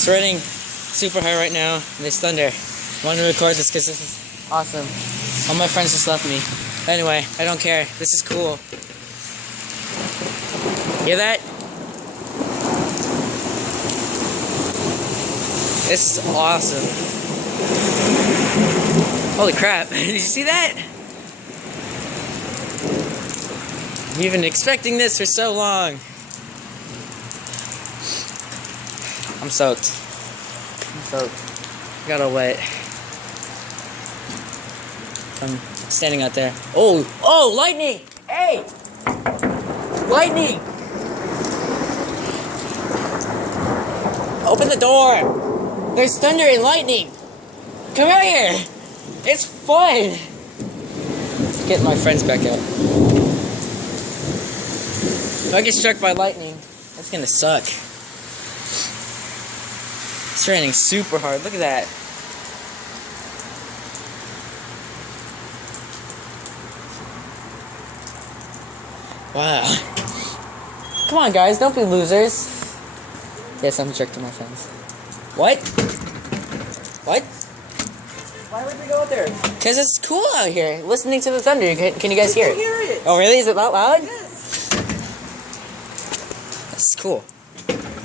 It's raining super hard right now, and there's thunder. I want to record this because this is awesome. All my friends just left me. Anyway, I don't care. This is cool. Hear that? This is awesome. Holy crap. Did you see that? We've been expecting this for so long. I'm soaked. Got all wet. I'm standing out there. Oh, lightning! Hey! Lightning! Open the door! There's thunder and lightning! Come out here! It's fun! Let's get my friends back out. If I get struck by lightning, that's gonna suck. It's raining super hard. Look at that. Wow. Come on, guys. Don't be losers. Yes, I'm a jerk to my friends. What? What? Why would we go out there? Because it's cool out here. Listening to the thunder. Can you guys hear it? I can hear it. Oh, really? Is it that loud? Yes. That's cool.